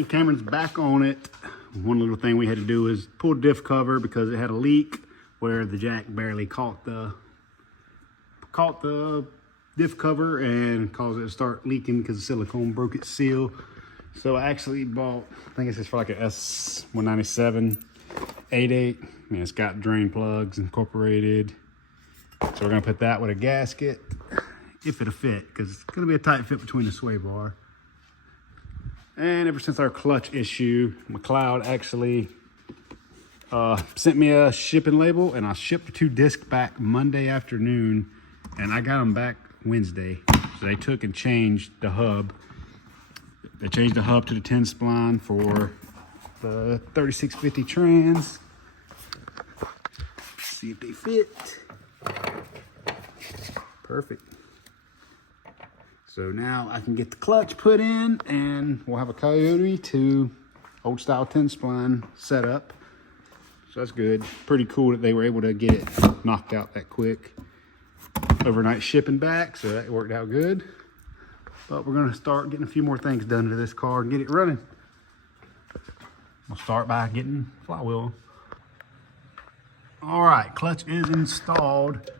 And Cameron's back on it. One little thing we had to do is pull diff cover because it had a leak where the jack barely caught the diff cover and caused it to start leaking because the silicone broke its seal. So I actually bought, I think it's just for like a S197 88. Man, it's got drain plugs incorporated. So we're gonna put that with a gasket if it'll fit, because it's gonna be a tight fit between the sway bar. And ever since our clutch issue, McLeod actually sent me a shipping label, and I shipped the 2 discs back Monday afternoon, and I got them back Wednesday. So they took and changed the hub. They changed the hub to the 10 spline for the 3650 trans. See if they fit. Perfect. So now I can get the clutch put in, and we'll have a Coyote to old style 10 spline setup. So that's good. Pretty cool that they were able to get it knocked out that quick. Overnight shipping back, so that worked out good. But we're gonna start getting a few more things done to this car and get it running. We'll start by getting flywheel. All right, clutch is installed.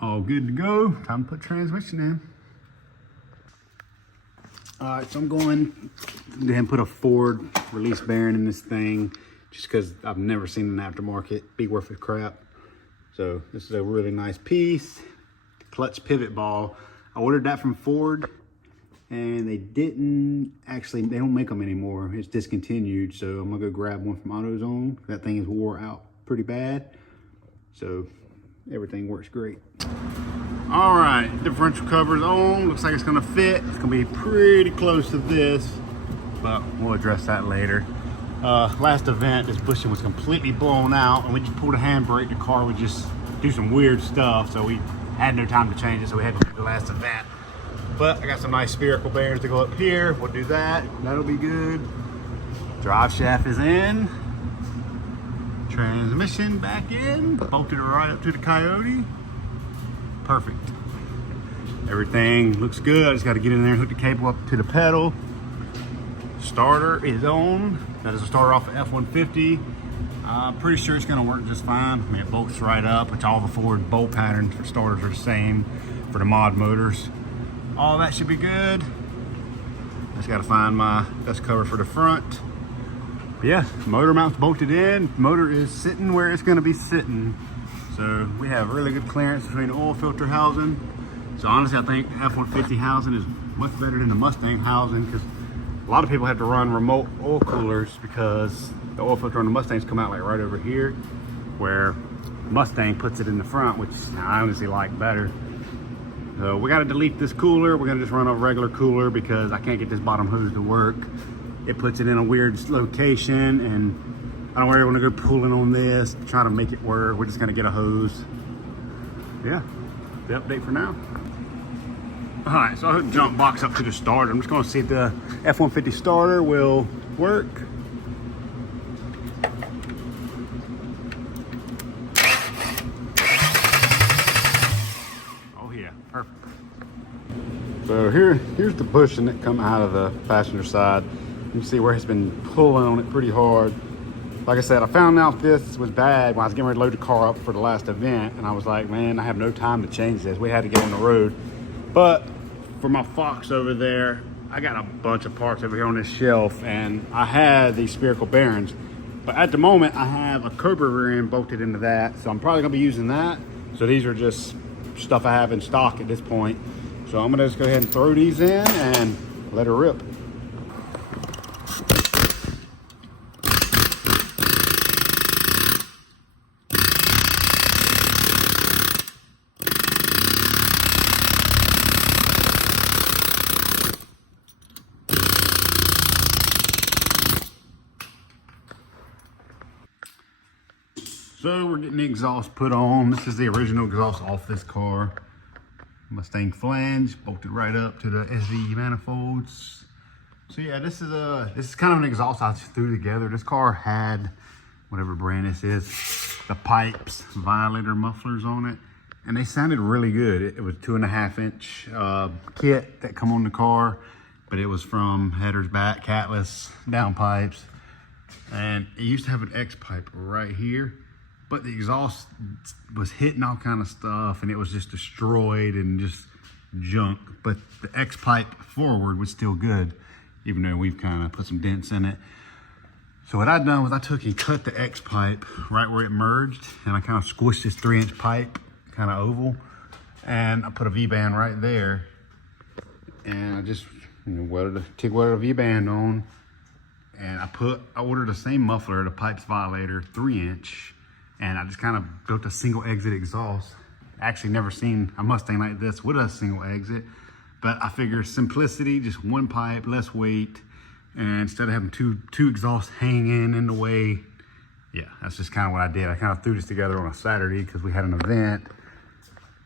All good to go. Time to put transmission in. All right, so I'm going to go ahead and put a Ford release bearing in this thing, just because I've never seen an aftermarket be worth of crap. So this is a really nice piece. Clutch pivot ball. I ordered that from Ford, and they don't make them anymore. It's discontinued, so I'm gonna go grab one from AutoZone. That thing is wore out pretty bad, so everything works great. All right, differential cover's on. Looks like it's gonna fit. It's gonna be pretty close to this, but we'll address that later. Last event, this bushing was completely blown out, and we just pulled a handbrake. The car would just do some weird stuff, so we had no time to change it, so we had to do the last event. But I got some nice spherical bearings to go up here. We'll do that. That'll be good. Drive shaft is in. Transmission back in. Bolted it right up to the Coyote. Perfect. Everything looks good. I just got to get in there and hook the cable up to the pedal. Starter is on. That is a starter off of F-150. Pretty sure it's going to work just fine. I mean, it bolts right up, which all the Ford bolt patterns for starters are the same for the mod motors. All that should be good. Just got to find my dust cover for the front. But yeah, motor mount's bolted in. Motor is sitting where it's going to be sitting. So we have really good clearance between the oil filter housing. So honestly, I think the F-150 housing is much better than the Mustang housing, because a lot of people have to run remote oil coolers because the oil filter on the Mustangs come out like right over here, where Mustang puts it in the front, which I honestly like better. So we got to delete this cooler. We're gonna just run a regular cooler because I can't get this bottom hose to work. It puts it in a weird location, and I don't really want to go pulling on this, trying to make it work. We're just gonna get a hose. Yeah, the update for now. All right, so I hooked the jump box up to the starter. I'm just gonna see if the F-150 starter will work. Oh yeah, perfect. So here's the bushing that come out of the passenger side. You can see where it's been pulling on it pretty hard. Like I said, I found out this was bad when I was getting ready to load the car up for the last event, and I was like, man, I have no time to change this. We had to get on the road. But for my Fox over there, I got a bunch of parts over here on this shelf, and I had these spherical bearings. But at the moment, I have a Cobra rear end bolted into that, so I'm probably gonna be using that. So these are just stuff I have in stock at this point. So I'm gonna just go ahead and throw these in and let her rip. So we're getting the exhaust put on. This is the original exhaust off this car. Mustang flange bolted right up to the SV manifolds. So yeah, this is kind of an exhaust I threw together. This car had whatever brand this is, the pipes, violator mufflers on it, and they sounded really good. It was 2.5 inch kit that come on the car, but it was from headers back, catless, downpipes. And it used to have an X pipe right here, but the exhaust was hitting all kind of stuff and it was just destroyed and just junk. But the X pipe forward was still good, even though we've kind of put some dents in it. So what I've done was I took and cut the X pipe right where it merged, and I kind of squished this 3-inch pipe, kind of oval, and I put a V-band right there, and I just welded a V-band on, and I ordered the same muffler, the pipes violator, 3-inch, and I just kind of built a single exit exhaust. Actually never seen a Mustang like this with a single exit, but I figured simplicity, just one pipe, less weight, and instead of having two exhausts hanging in the way, yeah, that's just kind of what I did. I kind of threw this together on a Saturday because we had an event,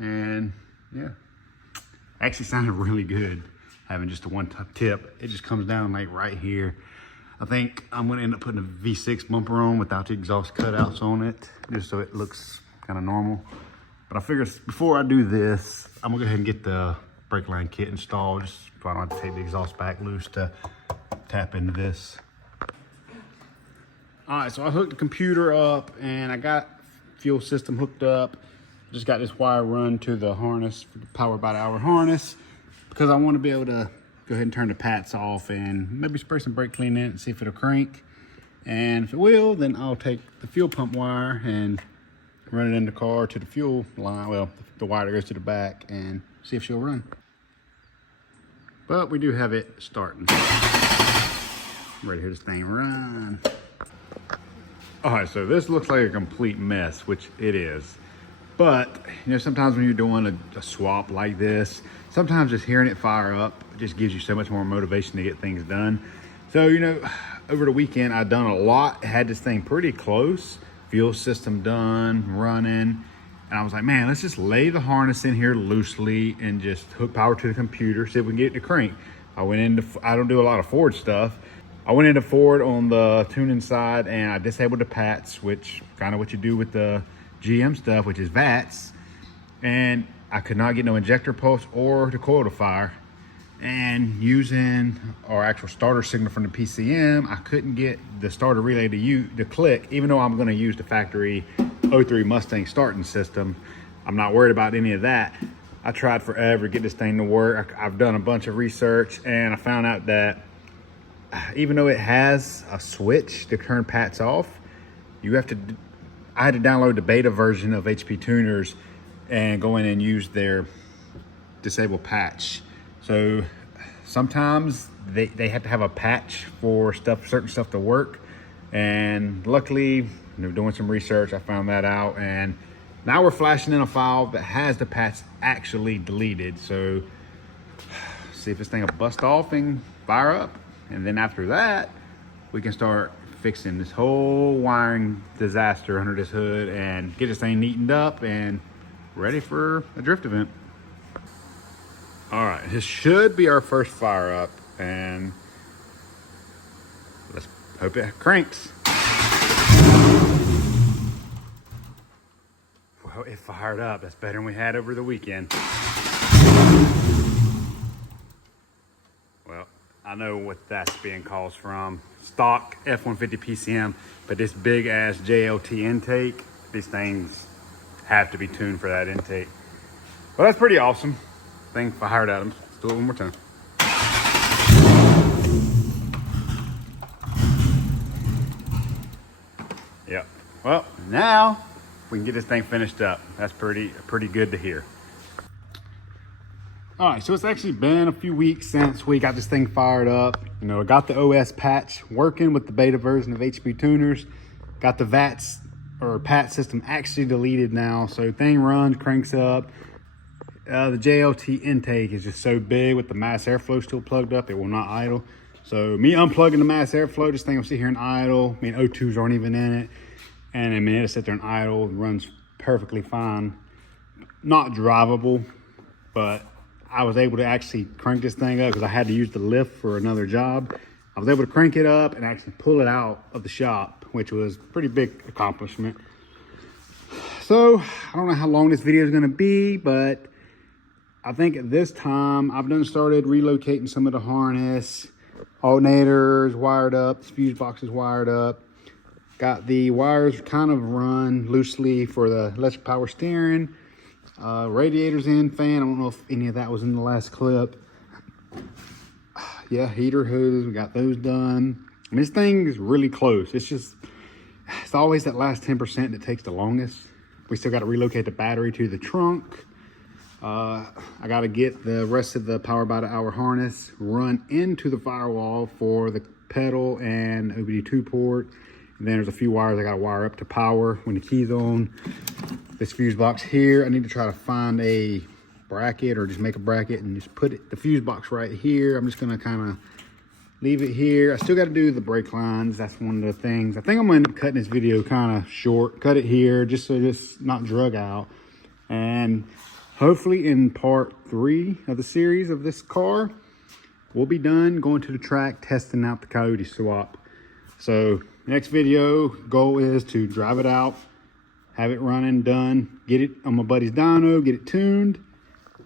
and yeah, actually sounded really good having just a one tip. It just comes down like right here. I think I'm gonna end up putting a V6 bumper on without the exhaust cutouts on it, just so it looks kind of normal. But I figured before I do this, I'm gonna go ahead and get the brake line kit installed, just so I don't have to take the exhaust back loose to tap into this. All right, so I hooked the computer up and I got fuel system hooked up. Just got this wire run to the harness, for the power by the hour harness, because I want to be able to go ahead and turn the pats off and maybe spray some brake clean in it and see if it'll crank. And if it will, then I'll take the fuel pump wire and run it in the car to the fuel line, well, the wire that goes to the back, and see if she'll run. But we do have it starting. I'm ready to hear this thing run. All right, so this looks like a complete mess, which it is. But, you know, sometimes when you're doing a swap like this, sometimes just hearing it fire up just gives you so much more motivation to get things done. So, you know, over the weekend, I've done a lot, had this thing pretty close, fuel system done, running. And I was like, man, let's just lay the harness in here loosely and just hook power to the computer, see if we can get it to crank. I don't do a lot of Ford stuff. I went into Ford on the tuning side and I disabled the PATs, which kind of what you do with the GM stuff, which is VATs. And I could not get no injector pulse or the coil to fire. And using our actual starter signal from the PCM, I couldn't get the starter relay to click, even though I'm gonna use the factory 03 Mustang starting system. I'm not worried about any of that. I tried forever to get this thing to work. I've done a bunch of research and I found out that even though it has a switch to turn PATs off, I had to download the beta version of HP Tuners and go in and use their disable patch. So sometimes they have to have a patch for certain stuff to work. And luckily, doing some research, I found that out. And now we're flashing in a file that has the patch actually deleted. So see if this thing will bust off and fire up. And then after that, we can start fixing this whole wiring disaster under this hood and get this thing neatened up and ready for a drift event. All right, this should be our first fire up, and let's hope it cranks. Well, it fired up. That's better than we had over the weekend. Well, I know what that's being caused from. Stock F-150 PCM, but this big ass JLT intake, these things have to be tuned for that intake. Well, that's pretty awesome. Thing fired at them. Let's do it one more time. Yep. Well, now we can get this thing finished up. That's pretty good to hear. All right, so it's actually been a few weeks since we got this thing fired up. You know, I got the OS patch working with the beta version of HP Tuners. Got the VATs or PAT system actually deleted now. So thing runs, cranks up. The JLT intake is just so big with the mass airflow still plugged up, it will not idle. So me unplugging the mass airflow, this thing will sit here and idle. I mean, O2s aren't even in it. And I mean, it'll sit there and idle, it runs perfectly fine. Not drivable, but I was able to actually crank this thing up because I had to use the lift for another job. I was able to crank it up and actually pull it out of the shop, which was a pretty big accomplishment. So I don't know how long this video is gonna be, but I think at this time I've done started relocating some of the harness. Alternators wired up, the fuse box is wired up. Got the wires kind of run loosely for the electric power steering. Radiators in, fan. I don't know if any of that was in the last clip. Yeah, heater hose, we got those done. I mean, this thing is really close. It's always that last 10% that takes the longest. We still got to relocate the battery to the trunk. I got to get the rest of the power by the hour harness run into the firewall for the pedal and OBD2 port. And then there's a few wires I got to wire up to power when the key's on. This fuse box here, I need to try to find a bracket or just make a bracket and just put the fuse box right here. I'm just going to kind of leave it here. I still got to do the brake lines. That's one of the things. I think I'm going to end up cutting this video kind of short. Cut it here just so it's not drug out. And hopefully in part 3 of the series of this car, we'll be done going to the track, testing out the Coyote swap. So next video, goal is to drive it out, have it running, done, get it on my buddy's dyno, get it tuned,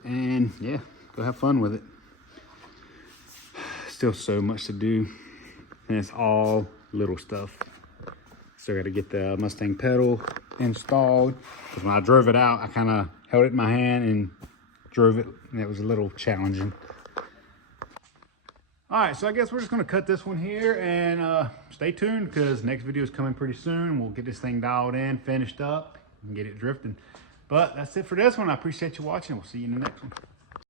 and yeah, go have fun with it. Still so much to do, and it's all little stuff. Still got to get the Mustang pedal installed, because when I drove it out, I kind of held it in my hand and drove it, and it was a little challenging. All right, so I guess we're just gonna cut this one here and stay tuned, because next video is coming pretty soon. We'll get this thing dialed in, finished up, and get it drifting. But that's it for this one. I appreciate you watching. We'll see you in the next one.